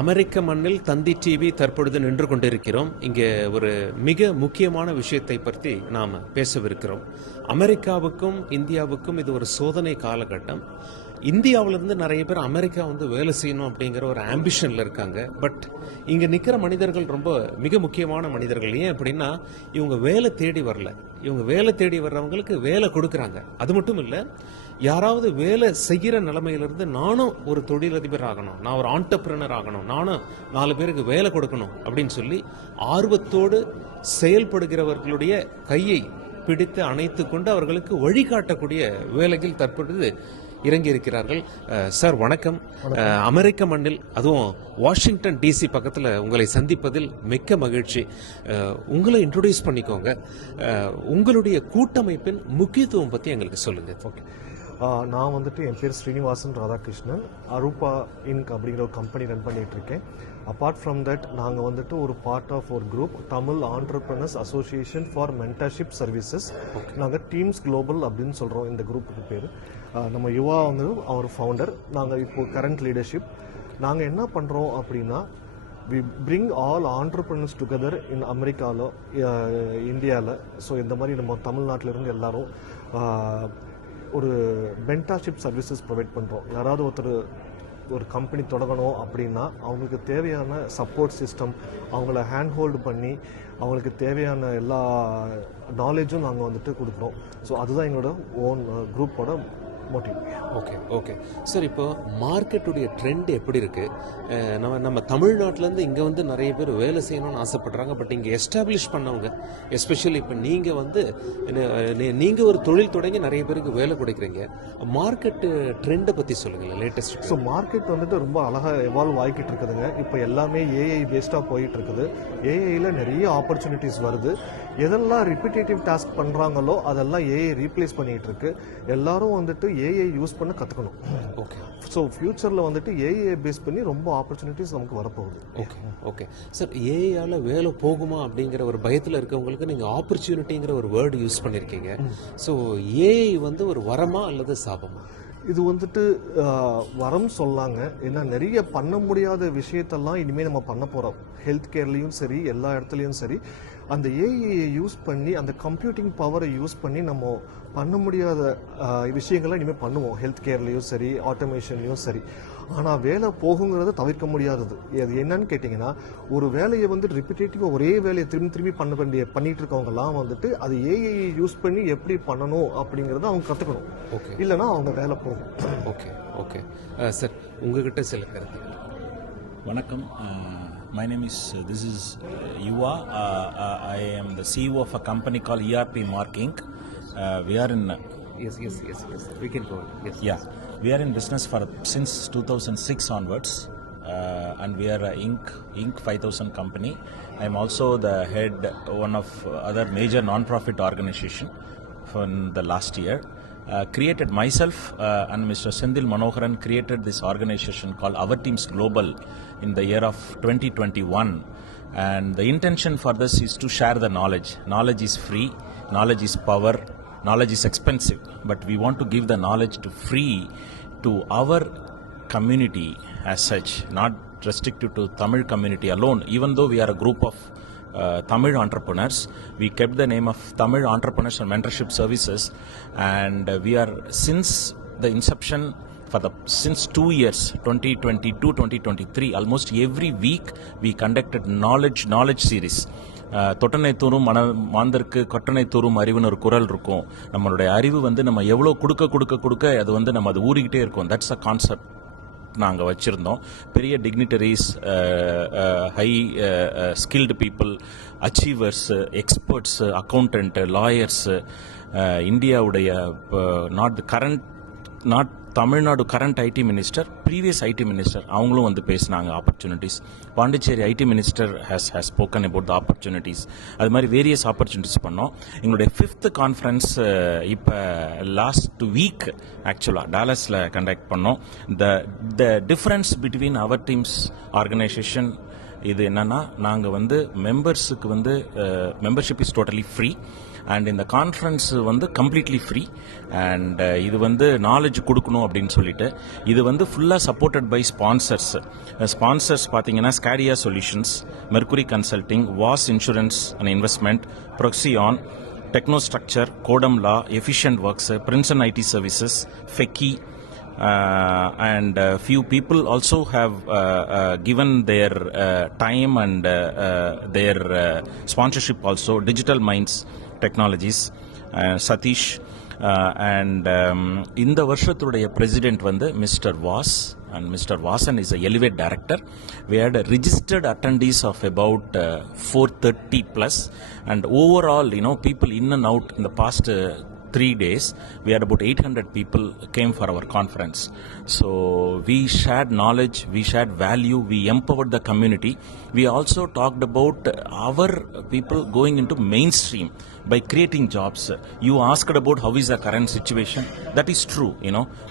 அமெரிக்க மண்ணில் தந்தி டிவி தற்பொழுது நின்று கொண்டிருக்கிறோம். இங்கே ஒரு மிக முக்கியமான விஷயத்தை பற்றி நாம் பேசவிருக்கிறோம். அமெரிக்காவுக்கும் இந்தியாவுக்கும் இது ஒரு சோதனை காலகட்டம். இந்தியாவிலிருந்து நிறைய பேர் அமெரிக்கா வந்து வேலை செய்யணும் அப்படிங்கிற ஒரு ஆம்பிஷனில் இருக்காங்க. பட் இங்கே நிற்கிற மனிதர்கள் ரொம்ப மிக முக்கியமான மனிதர்கள். ஏன் அப்படின்னா இவங்க வேலை தேடி வரல. இவங்க வேலை தேடி வர்றவங்களுக்கு வேலை கொடுக்குறாங்க. அது மட்டும் இல்லை, யாராவது வேலை செய்கிற நிலைமையிலிருந்து நானும் ஒரு தொழிலதிபர் ஆகணும், நான் ஒரு ஆண்டர்பிரினர் ஆகணும், நானும் 4 பேருக்கு வேலை கொடுக்கணும் அப்படின்னு சொல்லி ஆர்வத்தோடு செயல்படுகிறவர்களுடைய கையை பிடித்து அணைத்து கொண்டு அவர்களுக்கு வழிகாட்டக்கூடிய வேலையில் தற்பொழுது இறங்கி இருக்கிறார்கள். சார் வணக்கம். அமெரிக்க மண்ணில் அதுவும் வாஷிங்டன் டிசி பக்கத்தில் உங்களை சந்திப்பதில் மிக்க மகிழ்ச்சி. உங்களை இன்ட்ரோடியூஸ் பண்ணிக்கோங்க. உங்களுடைய கூட்டமைப்பின் முக்கியத்துவம் பற்றி எங்களுக்கு சொல்லுங்கள். ஓகே, நான் வந்துட்டு என் பேர் ஸ்ரீனிவாசன் ராதாகிருஷ்ணன். அரூபா இன்க் அப்படிங்கிற ஒரு கம்பெனி ரன் பண்ணிட்டு இருக்கேன். அப்பார்ட் ஃப்ரம் தட் நாங்கள் வந்துட்டு ஒரு பார்ட் ஆஃப் ஒரு group, Tamil entrepreneurs association for mentorship services. நாங்கள் டீம்ஸ் குளோபல் அப்படின்னு சொல்கிறோம் இந்த குரூப்புக்கு பேர். நம்ம யுவா வந்து அவர் ஃபவுண்டர். நாங்கள் இப்போது கரண்ட் லீடர்ஷிப். நாங்கள் என்ன பண்ணுறோம் அப்படின்னா, we bring all entrepreneurs together in அமெரிக்காவில், இந்தியாவில். ஸோ இந்த மாதிரி நம்ம தமிழ்நாட்டிலிருந்து எல்லாரும் ஒரு மென்டர்ஷிப் சர்வீசஸ் ப்ரொவைட் பண்ணுறோம். யாராவது ஒருத்தர் ஒரு கம்பெனி தொடங்கணும் அப்படின்னா அவங்களுக்கு தேவையான சப்போர்ட் சிஸ்டம், அவங்கள ஹேண்ட் ஹோல்டு பண்ணி அவங்களுக்கு தேவையான எல்லா நாலேஜும் நாங்கள் வந்துட்டு கொடுக்குறோம். ஸோ அதுதான் எங்களோட ஓன் குரூப்போட மோட்டிவ். ஓகே ஓகே சார், இப்போ மார்க்கெட்டுடைய ட்ரெண்ட் எப்படி இருக்குது? நம்ம தமிழ்நாட்டிலேருந்து இங்கே வந்து நிறைய பேர் வேலை செய்யணும்னு ஆசைப்படுறாங்க. பட் இங்கே எஸ்டாப்ளிஷ் பண்ணவங்க, எஸ்பெஷலி இப்போ நீங்கள் வந்து நீங்கள் ஒரு தொழில் தொடங்கி நிறைய பேருக்கு வேலை கொடுக்குறீங்க. மார்க்கெட்டு ட்ரெண்டை பற்றி சொல்லுங்கள், லேட்டஸ்ட். ஸோ மார்க்கெட் வந்துட்டு ரொம்ப அழகாக எவால்வ் ஆகிக்கிட்டு இருக்குதுங்க. இப்போ எல்லாமே ஏஐ பேஸ்டாக போயிட்டு இருக்குது. ஏஐயில் நிறைய ஆப்பர்ச்சுனிட்டிஸ் வருது. எதெல்லாம் ரிப்பிட்டேட்டிவ் டாஸ்க் பண்ணுறாங்களோ அதெல்லாம் ஏஐ ரீப்ளேஸ் பண்ணிகிட்டு இருக்கு. எல்லாரும் வந்துட்டு ஏஐ யூஸ் பண்ண கற்றுக்கணும். ஓகே. ஸோ ஃபியூச்சரில் வந்துட்டு ஏஐ பேஸ் பண்ணி ரொம்ப ஆப்பர்ச்சுனிட்டிஸ் நமக்கு வரப்போகுது. ஓகே ஓகே சார், ஏஐயால் வேலை போகுமா அப்படிங்கிற ஒரு பயத்தில் இருக்கவங்களுக்கு நீங்கள் ஆப்பர்ச்சுனிட்டிங்கிற ஒரு வேர்டு யூஸ் பண்ணியிருக்கீங்க. ஸோ ஏஐ வந்து ஒரு வரமா அல்லது சாபமா? இது வந்துட்டு வரம் சொல்லாங்க. ஏன்னா நிறைய பண்ண முடியாத விஷயத்தெல்லாம் இனிமேல் நம்ம பண்ண போகிறோம். ஹெல்த் கேர்லேயும் சரி, எல்லா இடத்துலையும் சரி, அந்த ஏஐயை யூஸ் பண்ணி, அந்த கம்ப்யூட்டிங் பவரை யூஸ் பண்ணி நம்ம பண்ண முடியாத விஷயங்கள்லாம் இனிமேல் பண்ணுவோம். ஹெல்த் கேர்லேயும் சரி, ஆட்டோமேஷன்லேயும் சரி. ஆனால் வேலை போகுங்கிறது தவிர்க்க முடியாதது. அது என்னன்னு கேட்டிங்கன்னா, ஒரு வேலையை வந்து ரிப்பிட்டேட்டிவாக ஒரே வேலையை திரும்பி பண்ணிட்டு இருக்கவங்கலாம் வந்துட்டு அது ஏஐயை யூஸ் பண்ணி எப்படி பண்ணணும் அப்படிங்கிறத அவங்க கற்றுக்கணும். ஓகே, இல்லைன்னா அவங்க வேலை போகும். ஓகே ஓகே சார், உங்ககிட்ட சில கருத்து. வணக்கம். My name is, this is Yuva. I am the CEO of a company called ERP Mark Inc. We are in... Yes. We can go. Yes. Yeah. We are in business since 2006 onwards. And we are a Inc. 5000 company. I am also the head, one of other major non-profit organization for the last year. Created myself and Mr. Sendil Manoharan created this organization called Our Teams Global in the year of 2021, and the intention for this is to share the knowledge. Knowledge is free, knowledge is power, knowledge is expensive, but we want to give the knowledge to free to our community as such, not restricted to Tamil community alone. Even though we are a group of Tamil entrepreneurs, we kept the name of Tamil Entrepreneurs and Mentorship Services, and we are, since the inception, since 2 years, 2022-2023, almost every week we conducted knowledge series. தொட்டனை தூரும் மாந்தருக்கு கொட்டனை தூரும் அறிவுன்னு ஒரு குரல் இருக்கும். நம்மளுடைய அறிவு வந்து நம்ம எவ்வளோ கொடுக்க அது வந்து நம்ம அது ஊறிக்கிட்டே இருக்கும். தட்ஸ் அ கான்செப்ட் நாங்கள் வச்சுருந்தோம். பெரிய dignitaries, high skilled people, achievers, experts, accountant, lawyers, இந்தியாவுடைய not Tamil Nadu current IT minister, previous IT minister, அவங்களும் வந்து பேசினாங்க opportunities. Pondicherry IT minister has spoken about the opportunities. அது மாதிரி வேரியஸ் ஆப்பர்ச்சுனிட்டிஸ் பண்ணோம். எங்களுடைய 5th கான்ஃபரன்ஸ் இப்போ லாஸ்ட் வீக் ஆக்சுவலாக டாலஸில் கண்டக்ட் பண்ணோம். The difference between our teams organisation இது என்னன்னா, நாங்கள் வந்து மெம்பர்ஸுக்கு வந்து membership is totally free. And இந்த கான்ஃபரன்ஸ் வந்து கம்ப்ளீட்லி ஃப்ரீ. அண்ட் இது வந்து நாலேஜ் கொடுக்கணும் அப்படின்னு சொல்லிட்டு இது வந்து ஃபுல்லாக சப்போர்ட்டட் பை ஸ்பான்சர்ஸ் பார்த்தீங்கன்னா Scadia solutions, Mercury consulting, Vas insurance and investment, Proxian, Technostructure, கோடம் law, efficient works, Prinson IT services, ஃபெக்கி, and few people also have given their time and their sponsorship also. Digital Minds Technologies, Satish, and இந்த வருஷத்துடைய president வந்து mister was, and Mr. Vasan is a Elevate director. We had registered attendees of about 430 plus, and overall, people in and out in the past 3 days, we had about 800 people came for our conference. So we shared knowledge, we shared value, we empowered the community. We also talked about our people going into mainstream by creating jobs. You asked about how is the current situation. That is true,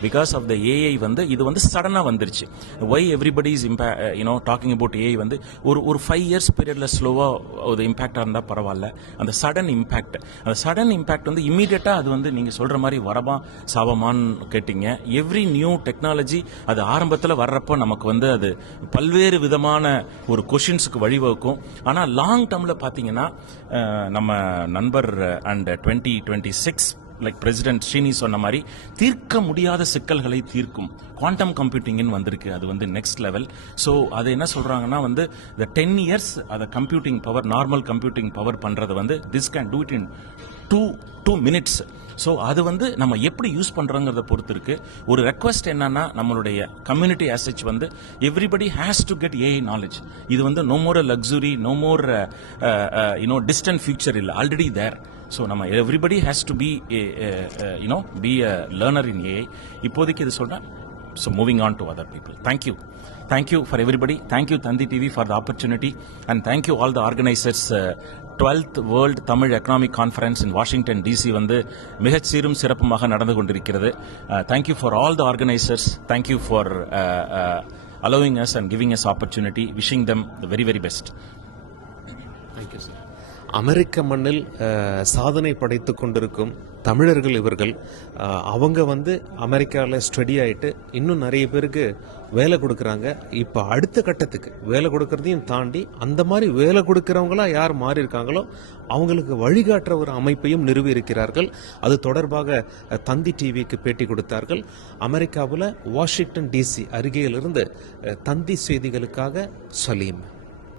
because of the AI இது சடனா வந்துருச்சு. Why everybody is talking about AI ஒரு 5 years periodல ஸ்லோவா ஒரு இம்பாக்டா இருந்தா பரவாயில்ல. அந்த sudden impact இமீடியட்டா அது நீங்க சொல்ற மாதிரி வரமா சாபமான்னு கேட்டீங்க. எவ்ரி நியூ டெக்னாலஜி அது ஆரம்பத்தில் வர்றப்போ நமக்கு அது பல்வேறு விதமான ஒரு கொஷின்ஸுக்கு வழிவகுக்கும். ஆனா லாங் டர்ம்ல பாத்தீங்கன்னா நம்ம நண்பர் அண்ட் 2026 லைக் பிரசிடென்ட் ஸ்ரீனி சொன்ன மாதிரி தீர்க்க முடியாத சிக்கல்களை தீர்க்கும் குவாண்டம் கம்ப்யூட்டிங் வந்திருக்கு. அது நெக்ஸ்ட் லெவல். ஸோ அது என்ன சொல்றாங்கன்னா இந்த 10 years அதை computing power, normal computing power பண்றது this can do it in 2 minutes. So அது நம்ம எப்படி யூஸ் பண்றோங்கிறத பொறுத்து இருக்கு. ஒரு ரெக்வஸ்ட் என்னன்னா நம்மளுடைய community as such everybody has to get AI knowledge. இது no more luxury, no more distant future இல்லை, ஆல்ரெடி தேர். ஸோ நம்ம everybody has to be be a learner in AI. இப்போதைக்கு இது சொல்றேன். So moving on to other people. Thank you for everybody. Thank you Tandi TV for the opportunity, and thank you all the organizers. 12th World Tamil Economic Conference in Washington DC மிகச் சீரும் சிறப்புமாக நடந்து கொண்டிருக்கிறது. Thank you for all the organizers. Thank you for allowing us and giving us opportunity. Wishing them the very very best. Thank you sir. அமெரிக்க மண்ணில் சாதனை படைத்து கொண்டிருக்கும் தமிழர்கள் இவர்கள். அவங்க அமெரிக்காவில் ஸ்டடி ஆகிட்டு இன்னும் நிறைய பேருக்கு வேலை கொடுக்குறாங்க. இப்போ அடுத்த கட்டத்துக்கு வேலை கொடுக்கறதையும் தாண்டி அந்த மாதிரி வேலை கொடுக்குறவங்களா யார் மாறி இருக்காங்களோ அவங்களுக்கு வழிகாட்டுற ஒரு அமைப்பையும் நிறுவி இருக்கிறார்கள். அது தொடர்பாக தந்தி டிவிக்கு பேட்டி கொடுத்தார்கள். அமெரிக்காவில் வாஷிங்டன் DC அருகேயிலிருந்து தந்தி செய்திகளுக்காக சலீம்.